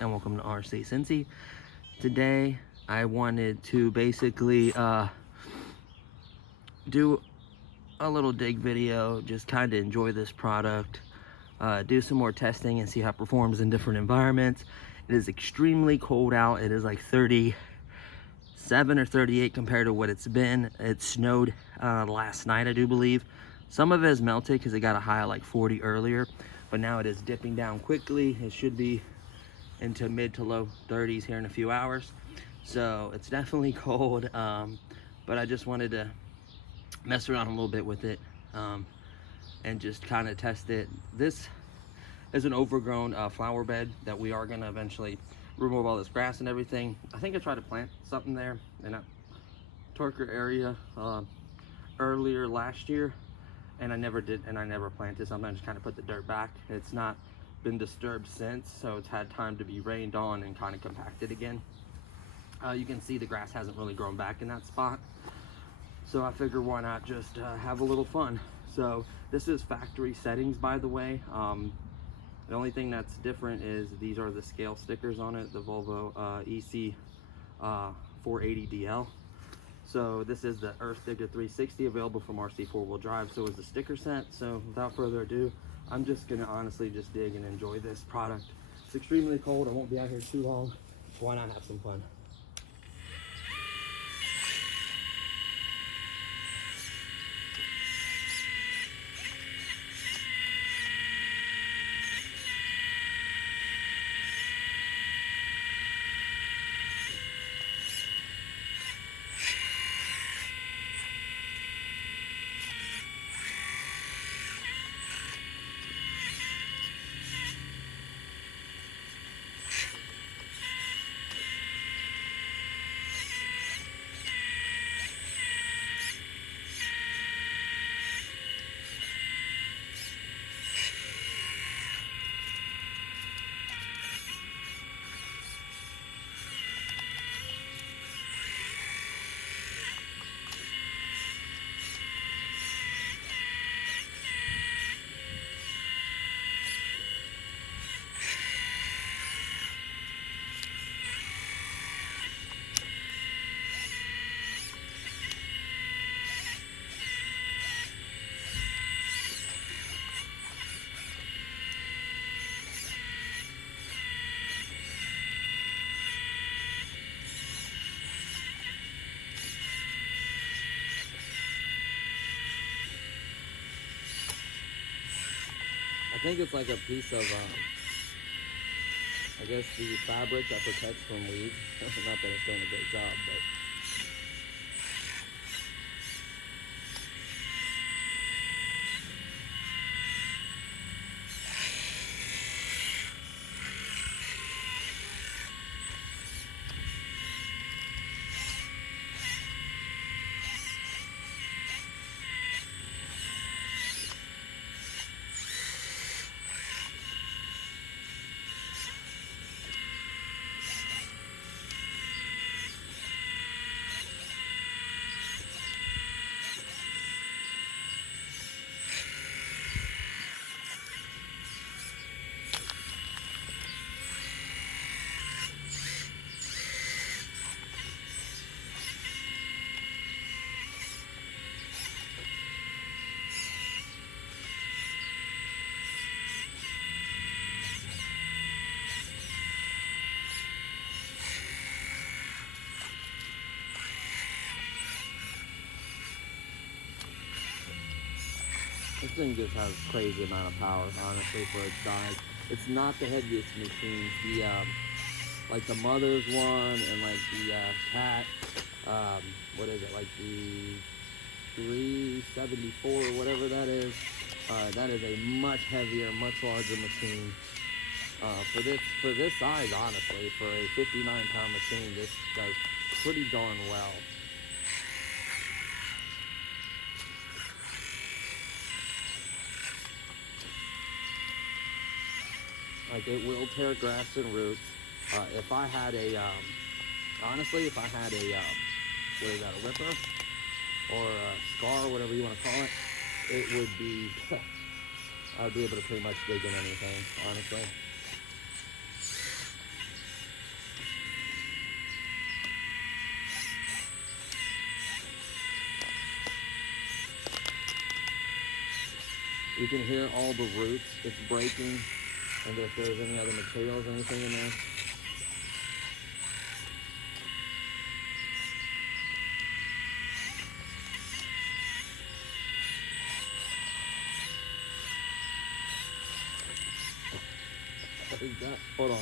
and welcome to RC Cincy. Today I wanted to basically do a little dig video, just kind of enjoy this product, do some more testing and see how it performs in different environments. It is extremely cold out. It is like 37 or 38 compared to what it's been. It snowed last night, I do believe. Some of it has melted because it got a high of like 40 earlier, but now it is dipping down quickly. It should be into mid to low 30s here in a few hours. So it's definitely cold, but I just wanted to mess around a little bit with it and just kind of test it. This is an overgrown flower bed that we are going to eventually remove all this grass and everything. I think I tried to plant something there in a Torker area earlier last year, and I never did, and I never planted something. I just kind of put the dirt back. It's not been disturbed since, so it's had time to be rained on and kind of compacted again. You can see the grass hasn't really grown back in that spot, so I figure why not just have a little fun. So this is factory settings, by the way. The only thing that's different is these are the scale stickers on it, the Volvo EC 480DL. So this is the Earth Digger 360, available from RC 4-wheel drive. So is the sticker set. So without further ado, I'm just gonna honestly just dig and enjoy this product. It's extremely cold. I won't be out here too long. So why not have some fun? I think it's like a piece of, I guess, the fabric that protects from weeds. Not that it's doing a great job, but this thing just has a crazy amount of power, honestly, for its size. It's not the heaviest machines. The like the Mother's one and like the Cat, what is it, like the 374 or whatever that is. That is a much heavier, much larger machine. For this size, honestly, for a 59-pound machine, this does pretty darn well. Like, it will tear grass and roots. If I had a, honestly, if I had a, what is that, a ripper? Or a scar, whatever you want to call it, it would be, I'd be able to pretty much dig in anything, honestly. You can hear all the roots. It's breaking. And if there's any other materials, anything in there. Is that, hold on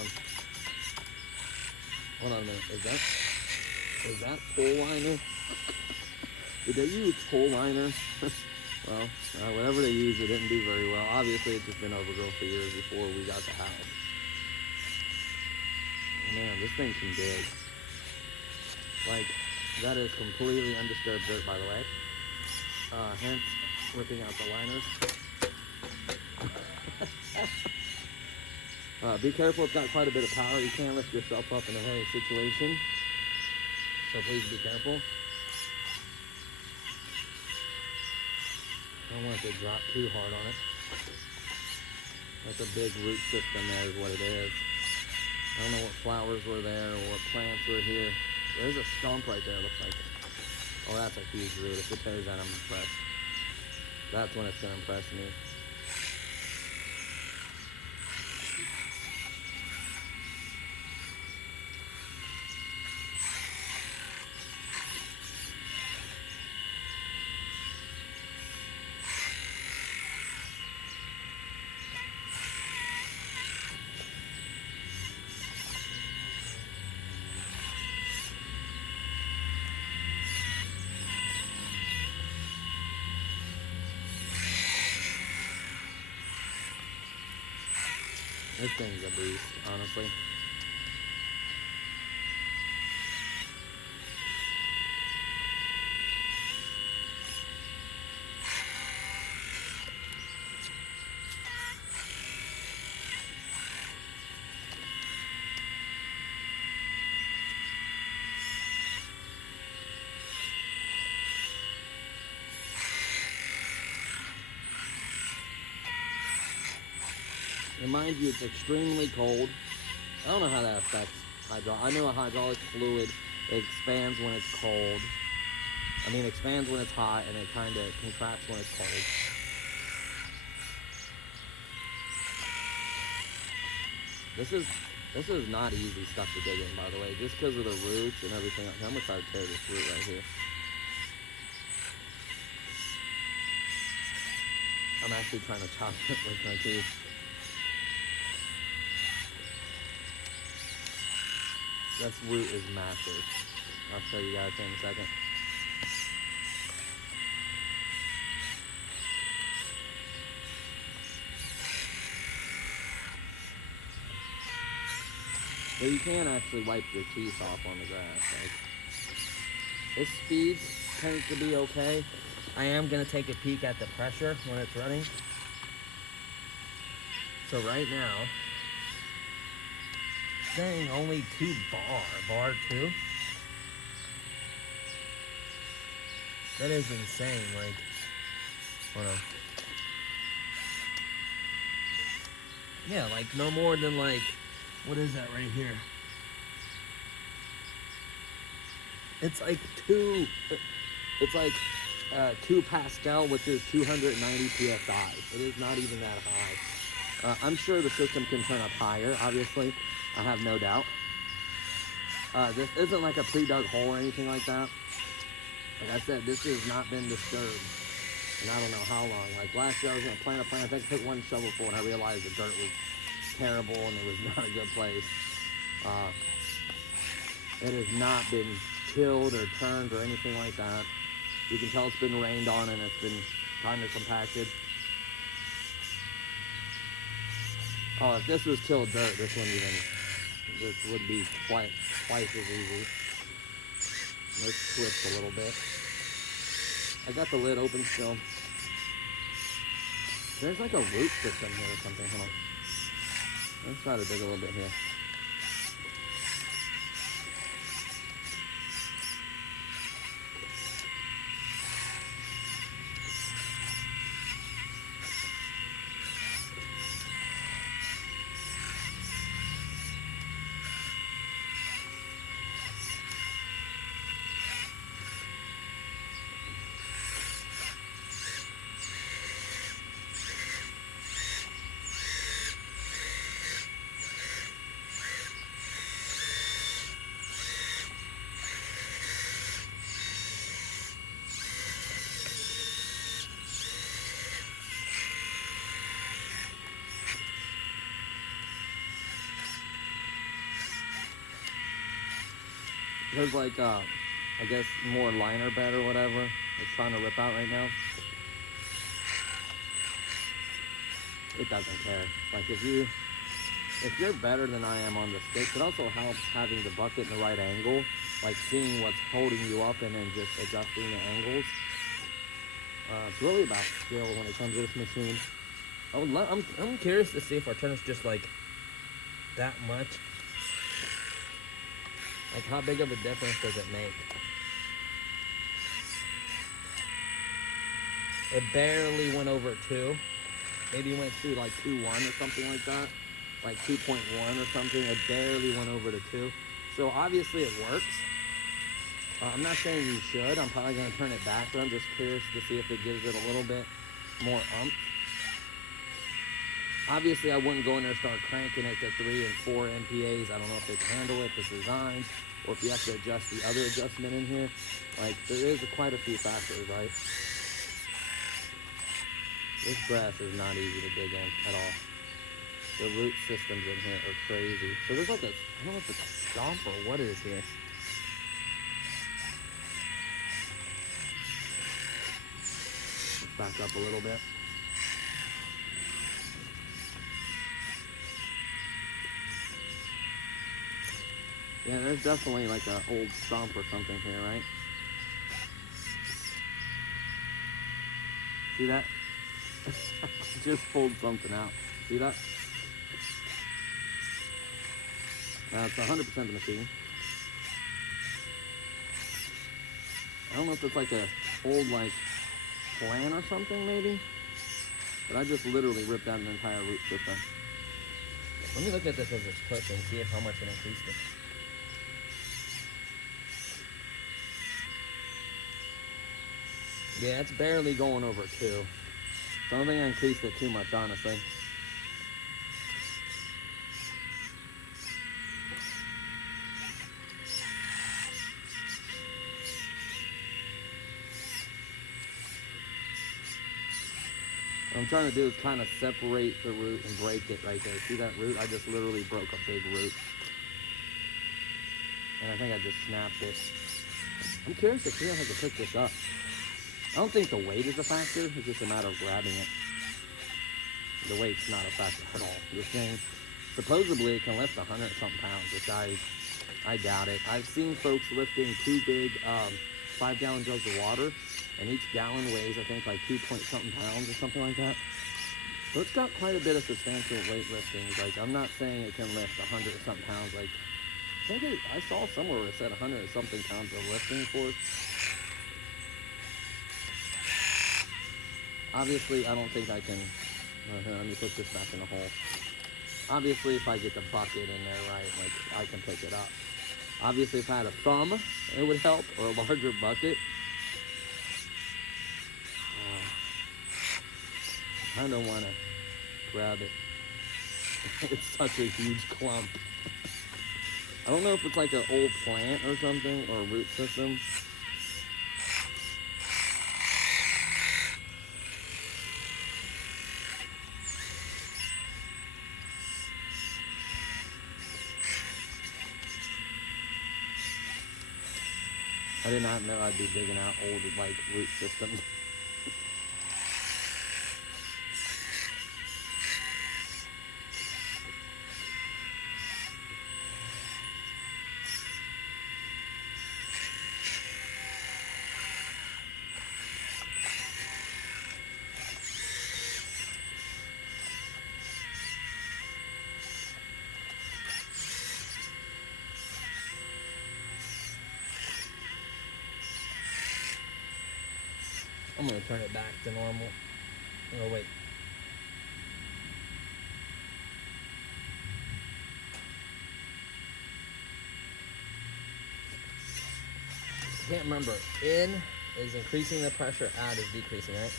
a minute, is that pole liner? Did they use pole liner? Well, whatever they used, it didn't do very well. Obviously, it's just been overgrown for years before we got the house. Man, this thing can dig. Like, that is completely undisturbed dirt, by the way. Hence, ripping out the liners. Be careful, it's got quite a bit of power. You can't lift yourself up in a hairy situation. So please be careful. I don't want it to drop too hard on it. That's a big root system there is what it is. I don't know what flowers were there or what plants were here. There's a stump right there, looks like. Oh, that's a huge root. If it tears that, I'm impressed. That's when it's going to impress me. This thing's a beast, honestly. And mind you, it's extremely cold. I don't know how that affects hydraulic. I know a hydraulic fluid expands when it's cold. I mean, expands when it's hot, and it kind of contracts when it's cold. This is not easy stuff to dig in, by the way, just because of the roots and everything. I'm gonna try to tear this root right here. I'm actually trying to chop it with my teeth. This root is massive. I'll show you guys in a second. But you can actually wipe your teeth off on the grass. Like, this speed tends to be okay. I am going to take a peek at the pressure when it's running. So right now, saying only 2 bar 2. That is insane. Like, hold on. Yeah, like no more than like, what is that right here? It's like 2 Pascal, which is 290 PSI. It is not even that high. I'm sure the system can turn up higher, obviously. I have no doubt. This isn't like a pre-dug hole or anything like that. Like I said, this has not been disturbed in I don't know how long. Like last year I was going to plant a plant. I took 1 shovelful and I realized the dirt was terrible and it was not a good place. It has not been tilled or turned or anything like that. You can tell it's been rained on and it's been kind of compacted. Oh, if this was tilled dirt, this would be twice as easy. Let's twist a little bit. I got the lid open still. There's like a root system here or something. Hold on. Let's try to dig a little bit here. There's like, I guess more liner bed or whatever. It's trying to rip out right now. It doesn't care. Like if you're better than I am on the stick, it also helps having the bucket in the right angle, like seeing what's holding you up and then just adjusting the angles. It's really about skill when it comes to this machine. I'm curious to see if our turner's just like that much. Like how big of a difference does it make? It barely went over 2. Maybe went to like 2.1 or something like that. Like 2.1 or something. It barely went over to 2. So obviously it works. I'm not saying you should. I'm probably going to turn it back, but I'm just curious to see if it gives it a little bit more oomph. Obviously, I wouldn't go in there and start cranking it to 3 and 4 MPAs. I don't know if it can handle it, if it's designed, or if you have to adjust the other adjustment in here. Like, there is quite a few factors, right? This grass is not easy to dig in at all. The root systems in here are crazy. So there's like I don't know if it's a stump or what is here. Let's back up a little bit. Yeah, there's definitely like an old stump or something here, right? See that? Just pulled something out. See that? It's 100% the machine. I don't know if it's like a old like plant or something maybe, but I just literally ripped out an entire root system. Let me look at this as it's pushing, see how much it increased it. Yeah, it's barely going over 2. So I don't think I increased it too much, honestly. What I'm trying to do is kind of separate the root and break it right there. See that root? I just literally broke a big root. And I think I just snapped it. I'm curious to see if I can pick this up. I don't think the weight is a factor. It's just a matter of grabbing it. The weight's not a factor at all. This thing, supposedly it can lift 100-something pounds, which I doubt it. I've seen folks lifting 2 big 5-gallon jugs of water, and each gallon weighs, I think, like 2-point-something pounds or something like that. So it's got quite a bit of substantial weightlifting. Like, I'm not saying it can lift 100-something pounds. Like, I saw somewhere where it said 100-something pounds of lifting force. Obviously, I don't think I can. Here, let me put this back in the hole. Obviously, if I get the bucket in there right, like I can pick it up. Obviously, if I had a thumb, it would help, or a larger bucket. I kind of want to grab it. It's such a huge clump. I don't know if it's like an old plant or something, or a root system. I did not know I'd be digging out old like root systems. I'm gonna turn it back to normal. Oh wait. I can't remember. In is increasing the pressure, out is decreasing, right?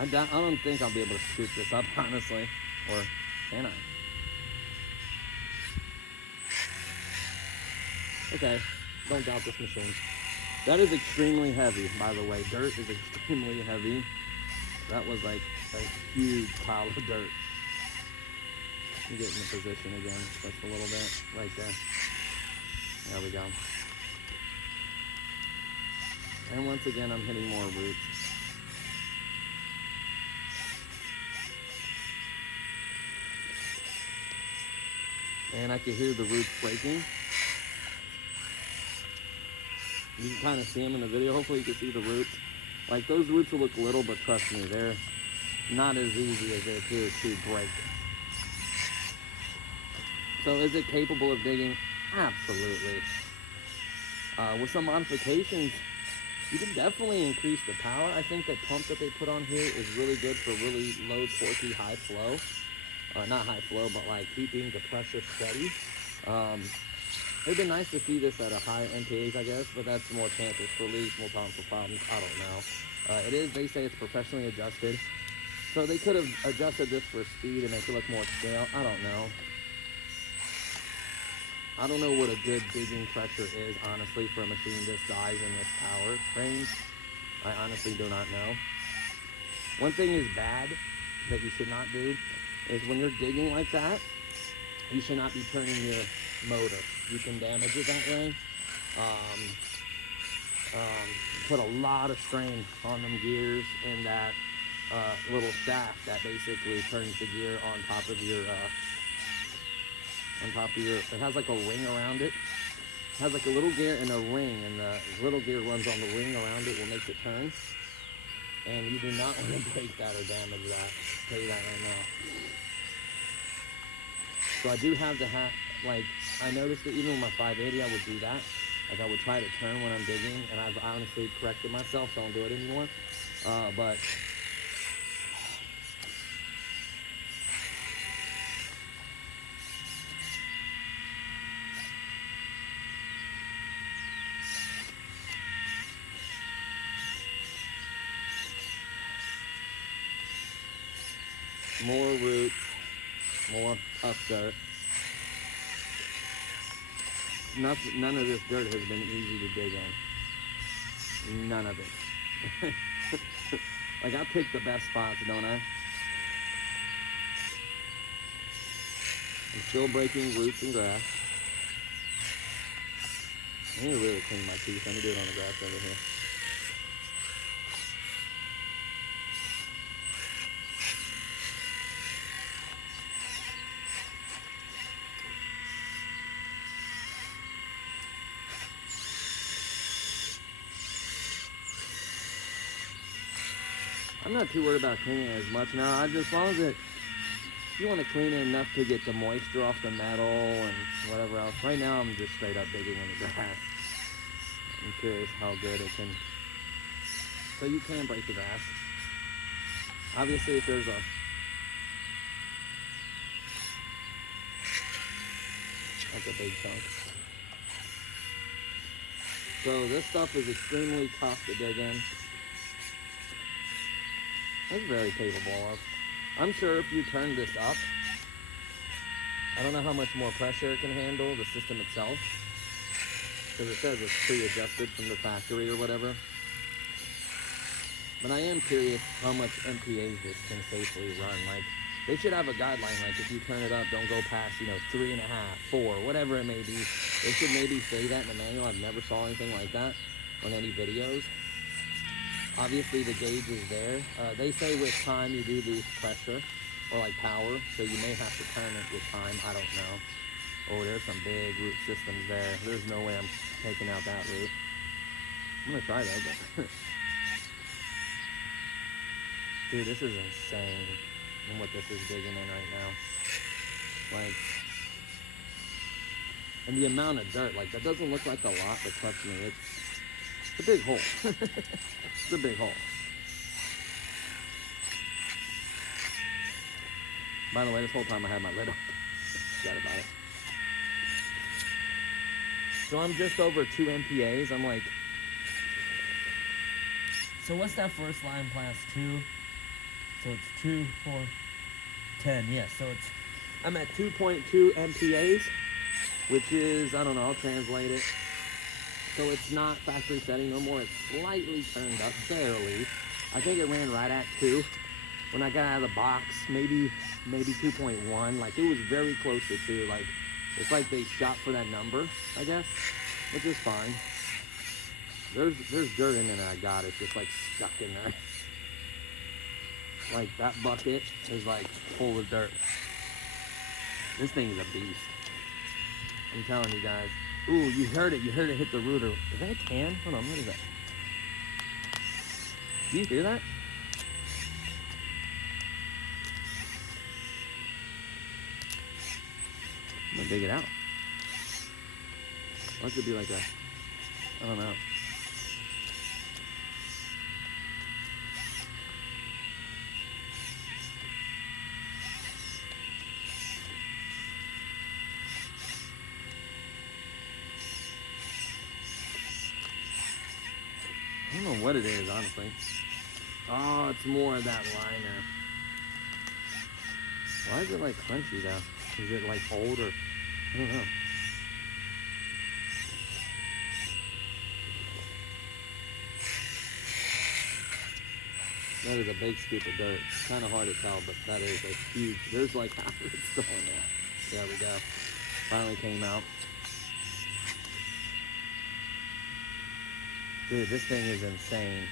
I don't think I'll be able to scoop this up, honestly. Or can I? Okay, don't doubt this machine. That is extremely heavy, by the way. Dirt is extremely heavy. That was like a huge pile of dirt. Let me get in the position again, just a little bit, right there. There we go. And once again, I'm hitting more roots. And I can hear the roots breaking. You can kind of see them in the video. Hopefully you can see the roots. Like, those roots will look little, but trust me, they're not as easy as they appear to break. So is it capable of digging? Absolutely. With some modifications, you can definitely increase the power. I think the pump that they put on here is really good for really low torquey, high flow. Not high flow, but like keeping the pressure steady. It'd been nice to see this at a high MPAs, I guess, but that's more chances for leaks, more time for problems. I don't know. It is, they say it's professionally adjusted. So they could have adjusted this for speed and make it look more scale. I don't know. I don't know what a good digging pressure is, honestly, for a machine this size and this power range. I honestly do not know. One thing is bad that you should not do is when you're digging like that, you should not be turning your motor. You can damage it that way. Put a lot of strain on them gears in that little shaft that basically turns the gear on top of your, it has like a ring around it. It has like a little gear and a ring, and the little gear runs on the ring around it, will make it turn. And you do not want to break that or damage that. I'll tell you that right now. So I do have the hat, like, I noticed that even with my 580, I would do that. Like, I would try to turn when I'm digging, and I've honestly corrected myself, so I don't do it anymore. But more roots, more tough dirt. None of this dirt has been easy to dig in. None of it. Like, I picked the best spots, don't I? I'm still breaking roots and grass. I need to really clean my teeth. Let me do it on the grass over here. I'm not too worried about cleaning it as much now. As long as you want to clean it enough to get the moisture off the metal and whatever else. Right now, I'm just straight up digging in the grass. I'm curious how good it can. So you can break the grass. Obviously, if there's that's a big chunk. So this stuff is extremely tough to dig in. It's very capable of. I'm sure if you turn this up, I don't know how much more pressure it can handle, the system itself, because it says it's pre-adjusted from the factory or whatever. But I am curious how much MPAs this can safely run. Like, they should have a guideline, like if you turn it up, don't go past, 3.5, 4, whatever it may be. They should maybe say that in the manual. I've never saw anything like that on any videos. Obviously, the gauge is there. They say with time you do lose pressure or like power, so you may have to turn it with time. I don't know. Oh, there's some big root systems there. There's no way I'm taking out that root. I'm gonna try though, but dude, this is insane. And what this is digging in right now, like, and the amount of dirt, like that doesn't look like a lot, but trust me, it's a big hole. It's a big hole. By the way, this whole time I had my lid up. Forgot about it. So I'm just over 2 MPAs. I'm like, so what's that first line class 2? So it's 2, 4, 10. Yeah, so I'm at 2.2 MPAs, which is, I don't know, I'll translate it. So it's not factory setting no more. It's slightly turned up, barely. I think it ran right at 2. When I got out of the box, maybe 2.1. Like, it was very close to 2. Like, it's like they shot for that number, I guess, which is fine. There's dirt in there that I got. It's just like stuck in there. Like, that bucket is like full of dirt. This thing is a beast. I'm telling you guys. Ooh, you heard it hit the rooter. Is that a can? Hold on, what is that? Do you hear that? I'm gonna dig it out. Or it could be like a, I don't know. I don't know what it is, honestly. Oh, it's more of that liner. Why is it like crunchy though? Is it like old or, I don't know. That is a big scoop of dirt. It's kind of hard to tell, but that is a huge, there's like half of it still in there. There we go. Finally came out. Dude, this thing is insane.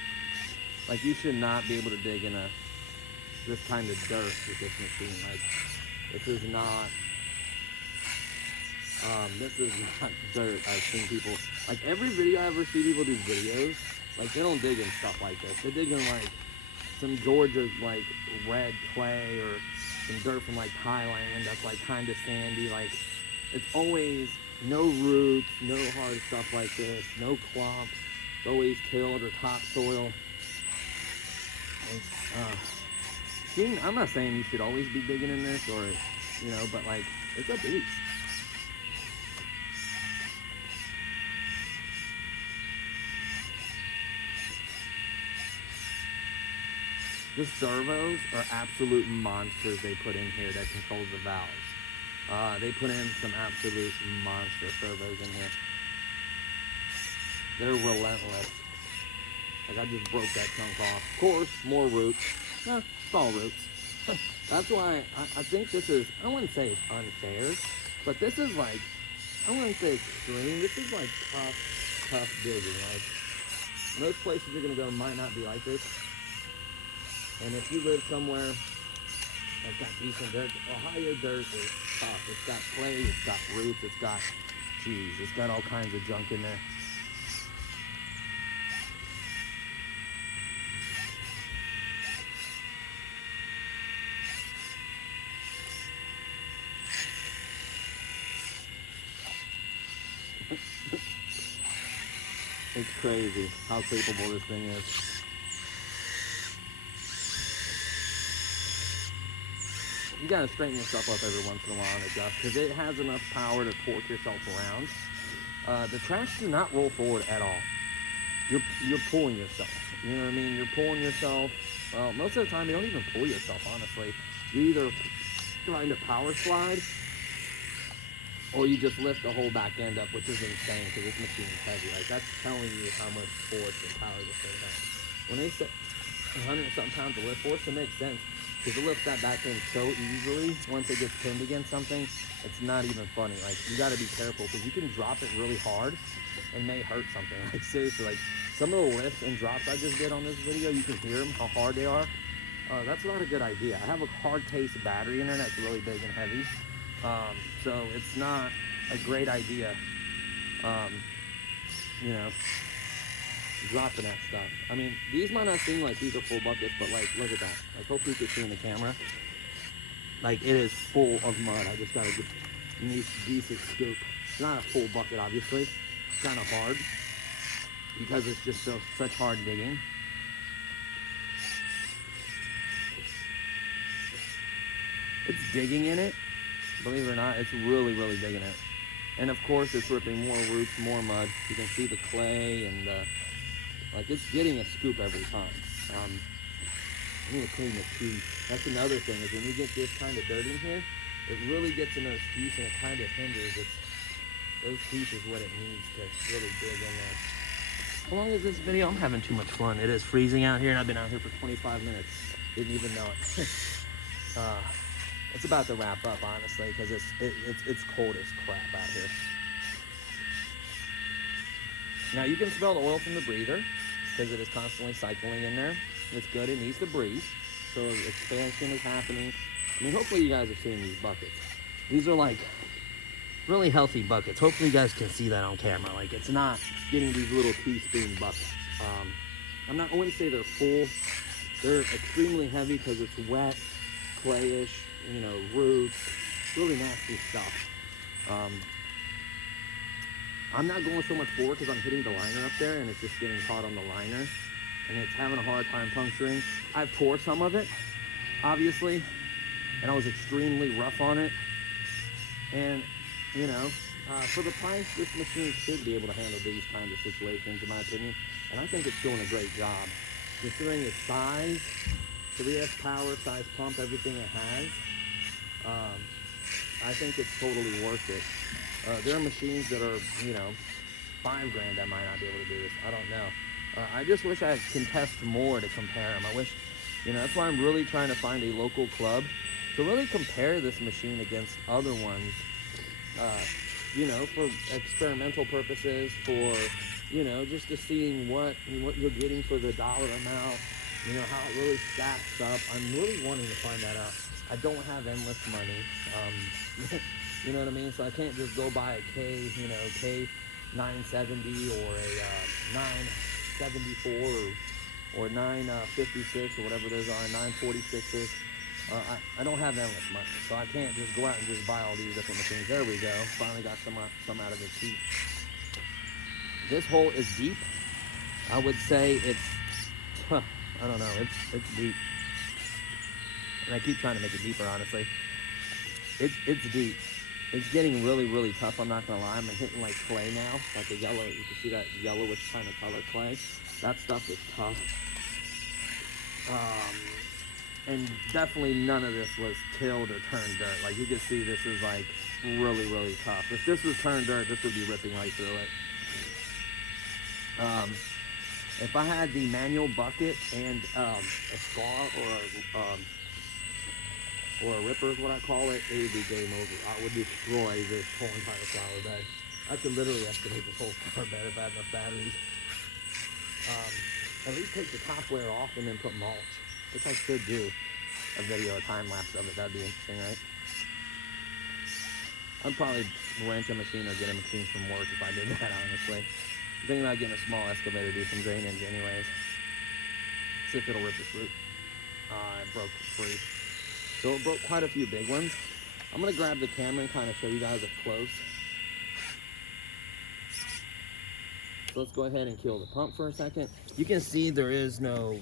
Like, you should not be able to dig in this kind of dirt with this machine. Like, this is not dirt. I've seen people, like, every video I ever see people do videos, like, they don't dig in stuff like this. They dig in like some Georgia like red clay or some dirt from like Thailand that's like kind of sandy. Like, it's always no roots, no hard stuff like this, no clumps. It's always tilled or topsoil. I'm not saying you should always be digging in this or, you know, but like, it's a beast. The servos are absolute monsters they put in here that controls the valves. They put in some absolute monster servos in here. They're relentless. Like, I just broke that chunk off. Of course, more roots. It's all roots. That's why I think this is, I wouldn't say it's unfair, but this is like, I wouldn't say extreme. This is like tough digging. Like, most places you're going to go might not be like this. And if you live somewhere that's got decent dirt, Ohio dirt is tough. It's got clay, it's got roots, it's got all kinds of junk in there. It's crazy how capable this thing is. You gotta straighten yourself up every once in a while and adjust, because it has enough power to torque yourself around. The tracks do not roll forward at all. You're pulling yourself. You know what I mean? You're pulling yourself. Well, most of the time you don't even pull yourself, honestly. You either trying to power slide, or you just lift the whole back end up, which is insane because this machine is heavy. Like, that's telling you how much force and power this thing has. When they say 100 and something pounds of lift force, it makes sense. Because it lifts that back end so easily, once it gets pinned against something, it's not even funny. Like, you gotta be careful, because you can drop it really hard and may hurt something. Like, seriously, like, some of the lifts and drops I just did on this video, you can hear them, how hard they are. That's not a good idea. I have a hard case battery in there that's really big and heavy. So it's not a great idea, you know, dropping that stuff. I mean, these might not seem like these are full buckets, but like, look at that. Like, hopefully you can see in the camera. Like, it is full of mud. I just got a decent scoop. It's not a full bucket, obviously. It's kind of hard because it's just such hard digging. It's digging in it. Believe it or not, it's really, really digging it. And of course, it's ripping more roots, more mud. You can see the clay and like, it's getting a scoop every time. I need to clean the teeth. That's another thing, is when you get this kind of dirt in here, it really gets in those teeth and it kind of hinders. Those teeth is what it needs to really dig in there. How long is this video? I'm having too much fun. It is freezing out here, and I've been out here for 25 minutes. Didn't even know it. It's about to wrap up, honestly, because it's cold as crap out here. Now you can smell the oil from the breather because it is constantly cycling in there. It's good. It needs to breathe, so expansion is happening. I mean, hopefully you guys are seeing these buckets. These are like really healthy buckets. Hopefully you guys can see that on camera. Like, it's not getting these little teaspoon buckets. I wouldn't say they're full. They're extremely heavy because it's wet, clayish, you know, roots, really nasty stuff. I'm not going so much forward because I'm hitting the liner up there and it's just getting caught on the liner and it's having a hard time puncturing. I've tore some of it, obviously, and I was extremely rough on it. And, you know, for the price, this machine should be able to handle these kinds of situations, in my opinion. And I think it's doing a great job. Considering its size, 3S power, size pump, everything it has, I think it's totally worth it. There are machines that are, you know, $5 grand that might not be able to do this. I don't know. I just wish I can test more to compare them. I wish, you know, that's why I'm really trying to find a local club to really compare this machine against other ones, you know, for experimental purposes, for, you know, just to seeing what you're getting for the dollar amount, you know, how it really stacks up. I'm really wanting to find that out. I don't have endless money, you know what I mean? So I can't just go buy a K970 or a 974 or 956 or whatever those are, 946s. I don't have endless money, so I can't just go out and just buy all these different machines. There we go. Finally got some out of its heat. This hole is deep. I would say it's, I don't know, it's deep. And I keep trying to make it deeper, honestly. It's deep. It's getting really, really tough, I'm not gonna lie. I'm hitting like clay now, like a yellow, you can see that yellowish kind of color clay. That stuff is tough. And definitely none of this was tilled or turned dirt. Like, you can see this is like really, really tough. If this was turned dirt, this would be ripping right through it. If I had the manual bucket and a scar or a ripper is what I call it, it would be game over. I would destroy this whole entire flower bed. I could literally excavate this whole flower bed if I had enough batteries. At least take the top layer off and then put mulch, which I could do a video, a time lapse of it. That'd be interesting, right? I'd probably rent a machine or get a machine from work if I did that, honestly. I'm thinking about getting a small excavator to do some drainage anyways. See if it'll rip this root. It broke free. So it broke quite a few big ones. I'm gonna grab the camera and kind of show you guys up close. So let's go ahead and kill the pump for a second. You can see there is no,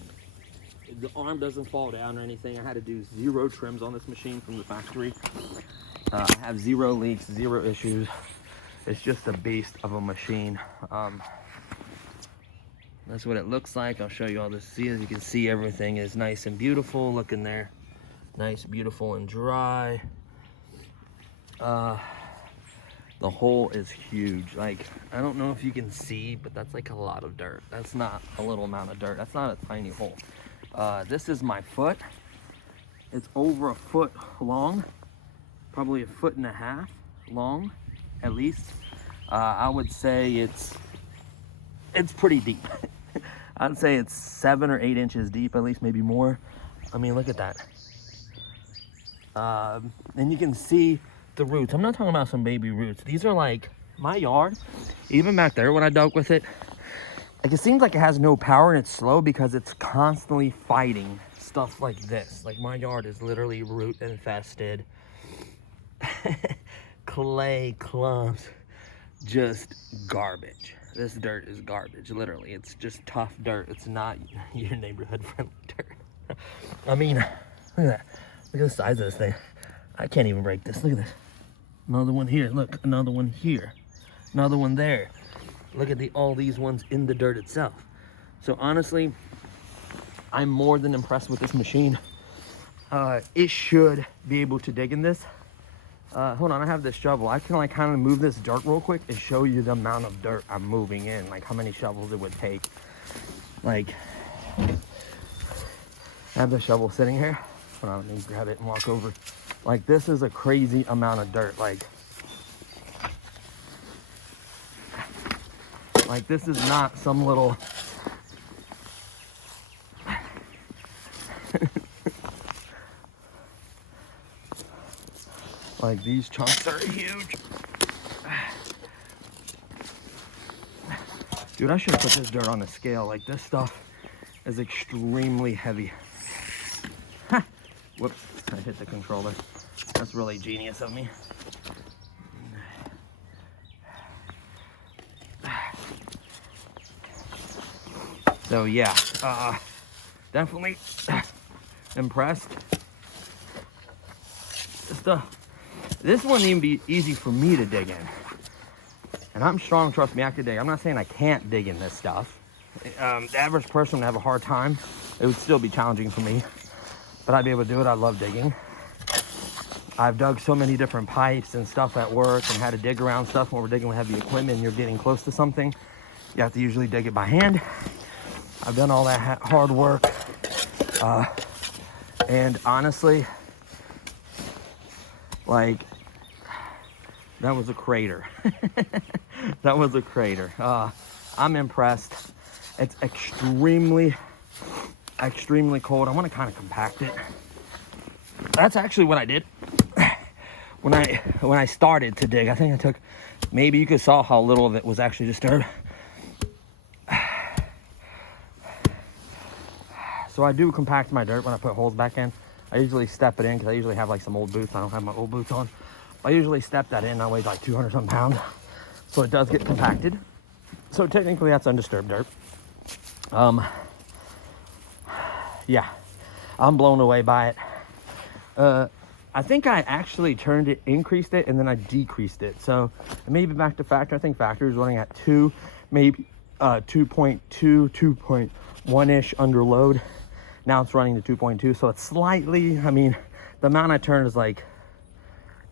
the arm doesn't fall down or anything. I had to do 0 trims on this machine from the factory. I have 0 leaks, 0 issues. It's just a beast of a machine. That's what it looks like. I'll show you all this. See, as you can see, everything is nice and beautiful. Look in there. Nice, beautiful, and dry. The hole is huge. Like, I don't know if you can see, but that's like a lot of dirt. That's not a little amount of dirt. That's not a tiny hole. This is my foot. It's over a foot long, probably a foot and a half long, at least. I would say it's pretty deep. I'd say it's 7 or 8 inches deep, at least, maybe more. I mean, look at that. And you can see the roots. I'm not talking about some baby roots. These are like my yard. Even back there when I dug with it, like, it seems like it has no power and it's slow because it's constantly fighting stuff like this. Like, my yard is literally root infested. Clay clumps, just garbage. This dirt is garbage, literally. It's just tough dirt. It's not your neighborhood friendly dirt. I mean, look at that. Look at the size of this thing. I can't even break this. Look at this. Another one here. Look, another one here. Another one there. Look at all these ones in the dirt itself. So honestly, I'm more than impressed with this machine. It should be able to dig in this. Hold on, I have this shovel. I can like kind of move this dirt real quick and show you the amount of dirt I'm moving in, like how many shovels it would take. Like, I have the shovel sitting here. Hold on, let me grab it and walk over. Like, this is a crazy amount of dirt. Like this is not some little like, these chunks are huge. Dude, I should have put this dirt on the scale. Like, this stuff is extremely heavy. Whoops, I hit the controller. That's really genius of me. So yeah, definitely impressed. This wouldn't even be easy for me to dig in. And I'm strong, trust me, I could dig. I'm not saying I can't dig in this stuff. The average person would have a hard time. It would still be challenging for me, but I'd be able to do it. I love digging. I've dug so many different pipes and stuff at work and had to dig around stuff. When we're digging with heavy equipment and you're getting close to something, you have to usually dig it by hand. I've done all that hard work. And honestly, like, that was a crater. That was a crater. I'm impressed. It's extremely cold. I want to kind of compact it. That's actually what I did when I started to dig. I think I took, maybe you could saw how little of it was actually disturbed. So I do compact my dirt when I put holes back in. I usually step it in because I usually have like some old boots. I don't have my old boots on. I usually step that in. I weigh like 200 something pounds. So it does get compacted. So technically that's undisturbed dirt. Yeah, I'm blown away by it. I think I actually increased it, and then I decreased it. So maybe back to factory. I think factory is running at 2, maybe 2.2, 2.1-ish under load. Now it's running to 2.2, so it's slightly, I mean, the amount I turn is like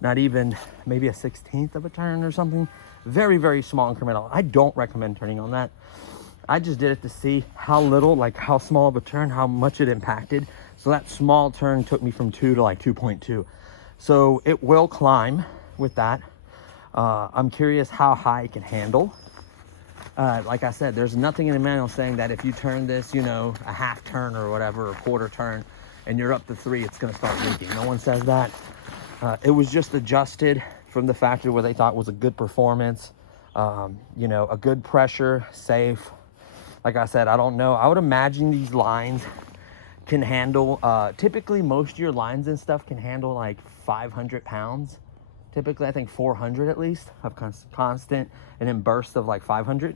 not even maybe a 16th of a turn or something. Very, very small incremental. I don't recommend turning on that. I just did it to see how little, like how small of a turn, how much it impacted. So that small turn took me from 2 to like 2.2. So it will climb with that. I'm curious how high it can handle. Like I said, there's nothing in the manual saying that if you turn this, you know, a half turn or whatever, a quarter turn, and you're up to 3, it's gonna start leaking. No one says that. It was just adjusted from the factory where they thought was a good performance, you know, a good pressure, safe. Like I said, I don't know. I would imagine these lines can handle, typically most of your lines and stuff can handle like 500 pounds. Typically, I think 400 at least, of constant, and in bursts of like 500.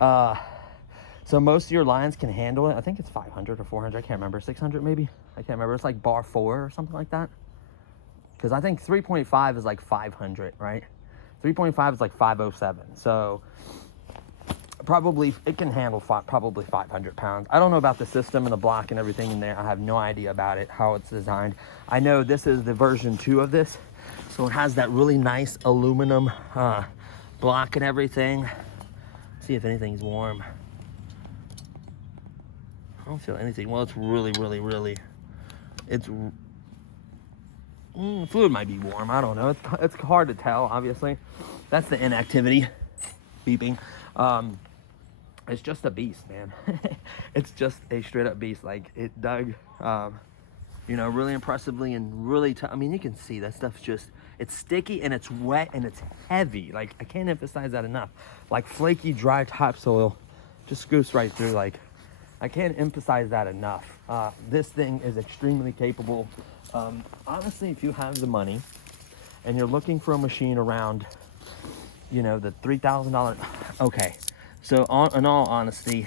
So most of your lines can handle it. I think it's 500 or 400, I can't remember, 600 maybe? I can't remember, it's like bar 4 or something like that. Because I think 3.5 is like 500, right? 3.5 is like 507. So probably, it can handle probably 500 pounds. I don't know about the system and the block and everything in there. I have no idea about it, how it's designed. I know this is the version 2 of this. So it has that really nice aluminum block and everything. See if anything's warm. I don't feel anything. Well, it's really, it's, fluid might be warm. I don't know. It's hard to tell, obviously. That's the inactivity beeping. It's just a beast, man. It's just a straight up beast. Like, it dug, you know, really impressively and really I mean, you can see that stuff's just, it's sticky and it's wet and it's heavy. Like, I can't emphasize that enough. Like, flaky, dry topsoil just scoops right through. Like, I can't emphasize that enough. This thing is extremely capable. Honestly, if you have the money and you're looking for a machine around, you know, the $3,000, okay. So in all honesty,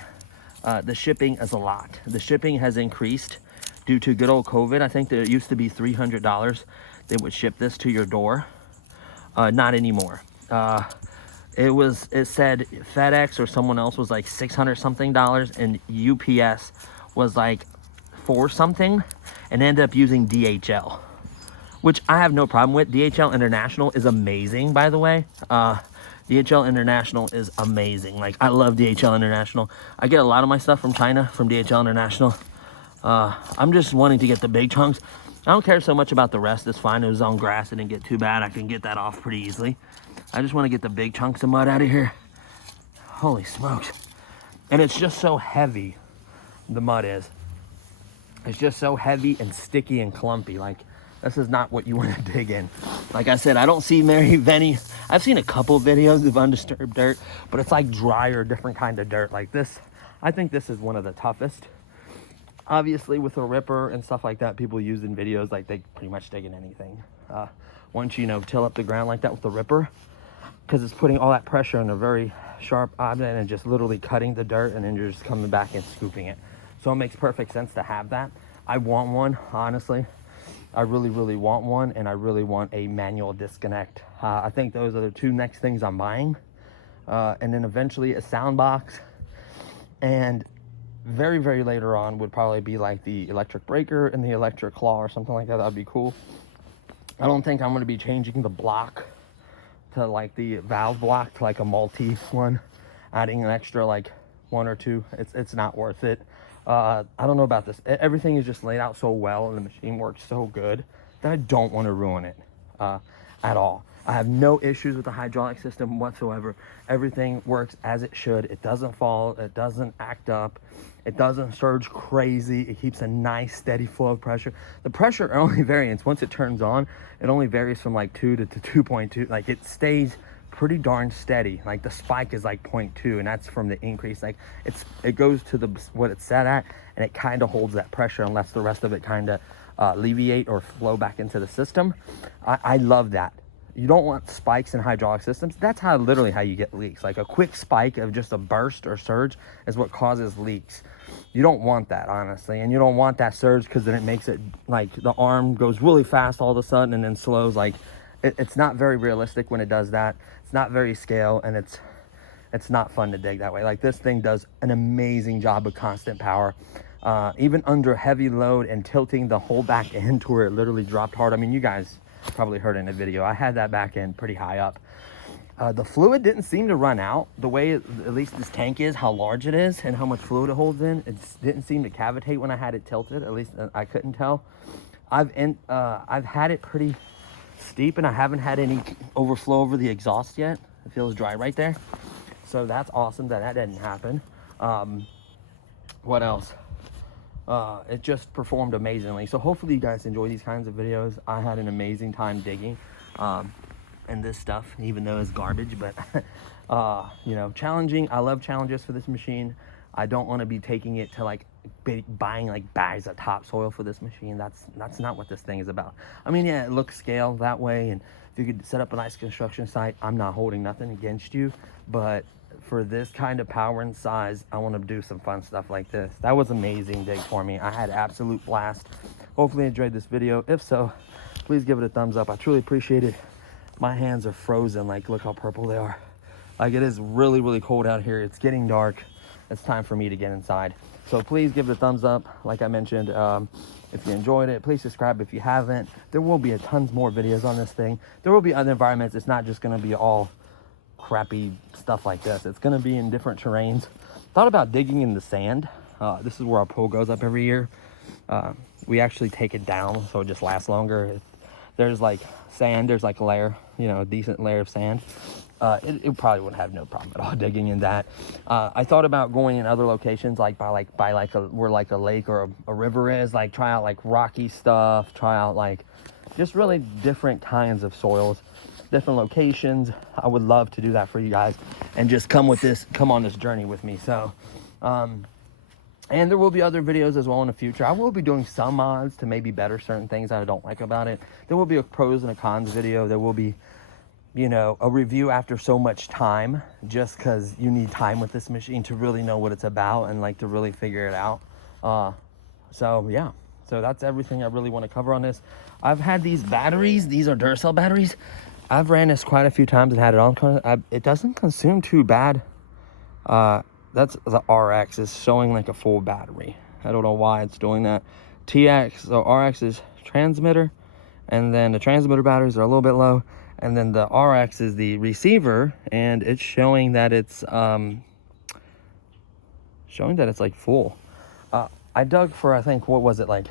the shipping is a lot. The shipping has increased due to good old COVID. I think that it used to be $300. They would ship this to your door. Not anymore. It said FedEx or someone else was like $600 something, and UPS was like $4 something, and ended up using DHL, which I have no problem with. DHL International is amazing, by the way. DHL International is amazing. Like, I love DHL International. I get a lot of my stuff from China, from DHL International. I'm just wanting to get the big chunks. I don't care so much about the rest. It's fine. It was on grass. It didn't get too bad. I can get that off pretty easily. I just want to get the big chunks of mud out of here. Holy smokes. And it's just so heavy, the mud is. It's just so heavy and sticky and clumpy. Like, this is not what you want to dig in. Like I said, I don't see many. I've seen a couple videos of undisturbed dirt, but it's like drier, different kind of dirt. Like this, I think this is one of the toughest. Obviously, with a ripper and stuff like that, people use in videos, like they pretty much dig in anything. Once you till up the ground like that with the ripper, because it's putting all that pressure on a very sharp object and just literally cutting the dirt, and then you're just coming back and scooping it. So it makes perfect sense to have that. I want one, honestly. I really want one, and I really want a manual disconnect. I think those are the two next things I'm buying. And then eventually a sound box, and very later on would probably be like the electric breaker and the electric claw or something like that. That'd be cool. I don't think I'm going to be changing the block to like the valve block to like a multi one, adding an extra like one or two. It's not worth it. I don't know about this. Everything is just laid out so well, and the machine works so good that I don't want to ruin it at all. I have no issues with the hydraulic system whatsoever. Everything works as it should. It doesn't fall. It doesn't act up. It doesn't surge crazy. It keeps a nice steady flow of pressure. The pressure only variance, once it turns on, it only varies from like 2 to 2.2. Like, it stays pretty darn steady. Like, the spike is like 0.2, and that's from the increase. Like, it goes to what it's set at, and it kind of holds that pressure unless the rest of it kind of alleviate or flow back into the system. I love that. You don't want spikes in hydraulic systems. That's literally how you get leaks. Like, a quick spike of just a burst or surge is what causes leaks. You don't want that, honestly. And you don't want that surge, because then it makes it like the arm goes really fast all of a sudden and then slows. Like, it's not very realistic when it does that. It's not very scale, and it's not fun to dig that way. Like, this thing does an amazing job of constant power. Even under heavy load and tilting the whole back end to where it literally dropped hard. I mean, you guys probably heard in the video, I had that back end pretty high up. The fluid didn't seem to run out. The way at least this tank is, how large it is and how much fluid it holds in, it didn't seem to cavitate when I had it tilted. At least I couldn't tell. I've had it pretty steep, and I haven't had any overflow over the exhaust yet. It feels dry right there, so that's awesome that didn't happen. What else? It just performed amazingly. So hopefully you guys enjoy these kinds of videos. I had an amazing time digging and this stuff, even though it's garbage, but challenging. I love challenges for this machine. I don't want to be taking it to like buying like bags of topsoil for this machine. That's not what this thing is about. I mean, yeah, it looks scale that way, and if you could set up a nice construction site, I'm not holding nothing against you, but for this kind of power and size, I want to do some fun stuff like this. That was amazing dig for me. I had absolute blast. Hopefully you enjoyed this video. If so, please give it a thumbs up. I truly appreciate it. My hands are frozen. Like, look how purple they are. Like, it is really cold out here. It's getting dark. It's time for me to get inside. So please give it a thumbs up. Like I mentioned, if you enjoyed it, please subscribe if you haven't. There will be tons more videos on this thing. There will be other environments. It's not just going to be all crappy stuff like this. It's going to be in different terrains. Thought about digging in the sand. This is where our pool goes up every year. We actually take it down so it just lasts longer. There's like sand, there's like a layer, a decent layer of sand. It probably would have no problem at all digging in that. I thought about going in other locations, like by where like a lake or a river is, like try out like rocky stuff, try out like just really different kinds of soils, different locations. I would love to do that for you guys and just come on this journey with me. So and there will be other videos as well in the future. I will be doing some mods to maybe better certain things that I don't like about it. There will be a pros and a cons video. There will be a review after so much time, just because you need time with this machine to really know what it's about and like to really figure it out. So yeah, so that's everything I really want to cover on this. I've had these batteries. These are Duracell batteries. I've ran this quite a few times and had it on. It doesn't consume too bad. That's the RX is showing like a full battery. I don't know why it's doing that. TX, so RX is transmitter, And then the transmitter batteries are a little bit low. And then the RX is the receiver, and it's showing that it's like full. I dug for, I think, what was it, like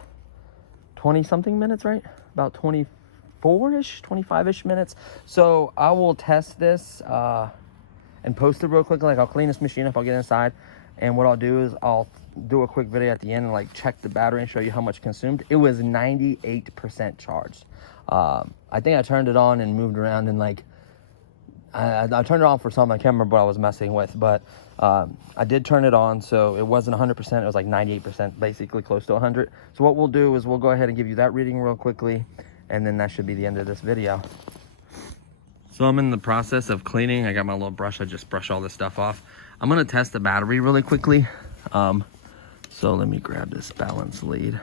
20 something minutes, right? About 24-ish, 25-ish minutes. So I will test this and post it real quick. Like, I'll clean this machine up, I'll get inside, and what I'll do is I'll do a quick video at the end and like check the battery and show you how much consumed. It was 98% charged. I think I turned it on and moved around, and like I turned it on for something. I can't remember what I was messing with, but I did turn it on, so it wasn't 100%. It was like 98%, basically close to 100. So what we'll do is we'll go ahead and give you that reading real quickly, and then that should be the end of this video. So I'm in the process of cleaning. I got my little brush. I just brush all this stuff off. I'm gonna test the battery really quickly. So let me grab this balance lead.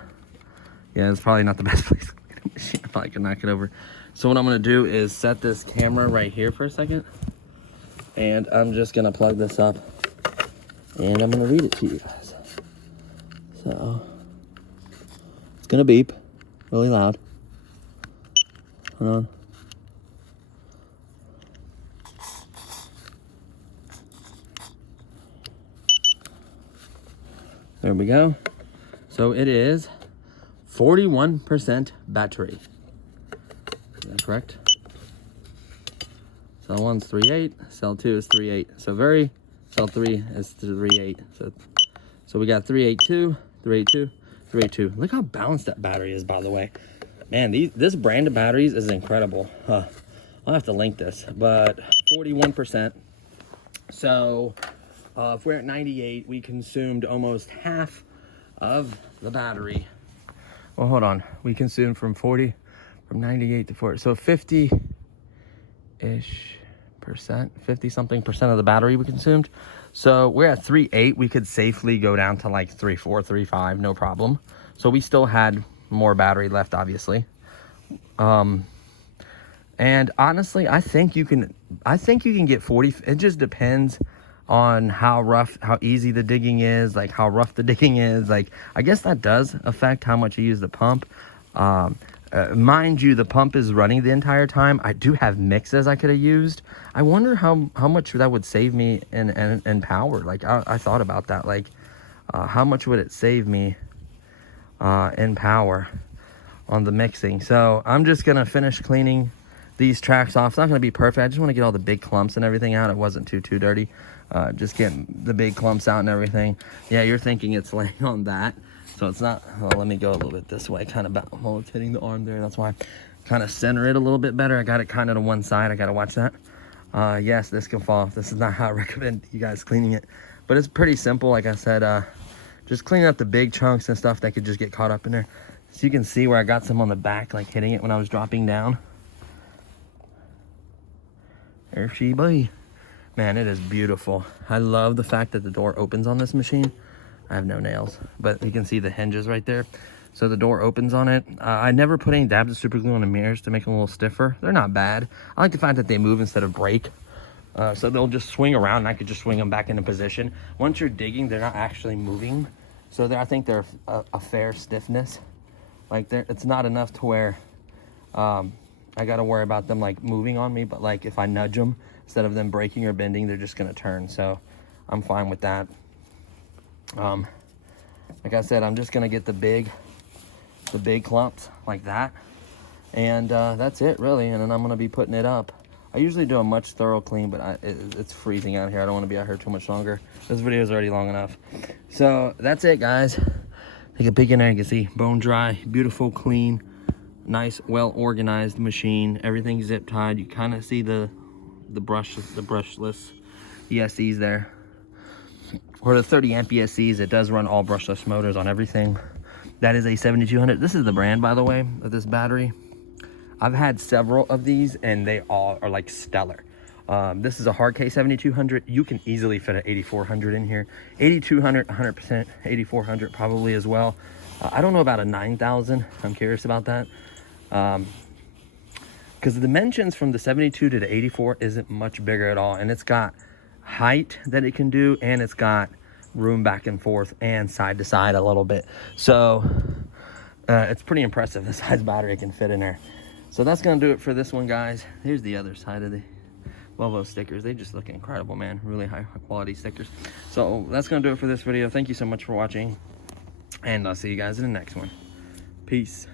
Yeah, it's probably not the best place to clean the machine. I probably can knock it over. So what I'm gonna do is set this camera right here for a second, and I'm just gonna plug this up, and I'm gonna read it to you guys. So it's gonna beep really loud. Hold on. There we go. So it is 41% battery. Is that correct? Cell 1's 3.8, cell 2 is 3.8. So cell 3 is 3.8. So we got 3.82, 3.82, 3.82. Look how balanced that battery is, by the way. Man, this brand of batteries is incredible. I'll have to link this, but 41%. So if we're at 98, we consumed almost half of the battery. Well, hold on. We consumed from 98 to 40. So 50-ish percent, 50 something percent of the battery we consumed. So we're at 3.8. We could safely go down to like 3.4, 3.5, no problem. So we still had more battery left, obviously. And honestly, I think you can get 40. It just depends on how easy the digging is, like how rough the digging is. Like, I guess that does affect how much you use the pump. Mind you, the pump is running the entire time. I do have mixes I could have used. I wonder how much that would save me in power. Like, I thought about that. Like, how much would it save me in power on the mixing? So I'm just gonna finish cleaning these tracks off. It's not gonna be perfect. I just want to get all the big clumps and everything out. It wasn't too dirty. Just getting the big clumps out and everything. Yeah, you're thinking it's laying on that, so it's not. Well, let me go a little bit this way, kind of about. Well, it's hitting the arm there. That's why I kind of center it a little bit better. I got it kind of to one side. I got to watch that. Yes, this can fall off. This is not how I recommend you guys cleaning it, but it's pretty simple. Like I said, just cleaning up the big chunks and stuff that could just get caught up in there. So you can see where I got some on the back, like hitting it when I was dropping down. There she be. Man, it is beautiful. I love the fact that the door opens on this machine. I have no nails, but you can see the hinges right there. So the door opens on it. I never put any dabs of super glue on the mirrors to make them a little stiffer. They're not bad. I like the fact that they move instead of break. So they'll just swing around, and I could just swing them back into position. Once you're digging, they're not actually moving. So I think they're a fair stiffness. Like, it's not enough to where I got to worry about them like moving on me, but like if I nudge them, instead of them breaking or bending, they're just going to turn. So I'm fine with that. Like I said, I'm just going to get the big clumps like that. And that's it, really. And then I'm going to be putting it up. I usually do a much thorough clean, but it's freezing out here. I don't want to be out here too much longer. This video is already long enough. So that's it, guys. Take a peek in there. You can see bone dry, beautiful, clean, nice, well-organized machine. Everything's zip tied. You kind of see the brushless ESCs there. For the 30 amp ESCs, it does run all brushless motors on everything. That is a 7200. This is the brand, by the way, of this battery. I've had several of these, and they all are like stellar. This is a hard case 7200. You can easily fit an 8400 in here. 8200, 100%. 8400 probably as well. I don't know about a 9000. I'm curious about that. Because the dimensions from the 72 to the 84 isn't much bigger at all, and it's got height that it can do, and it's got room back and forth and side to side a little bit. So it's pretty impressive the size battery it can fit in there. So that's gonna do it for this one, guys. Here's the other side of the Volvo stickers. They just look incredible, man. Really high quality stickers. So that's gonna do it for this video. Thank you so much for watching, and I'll see you guys in the next one. Peace.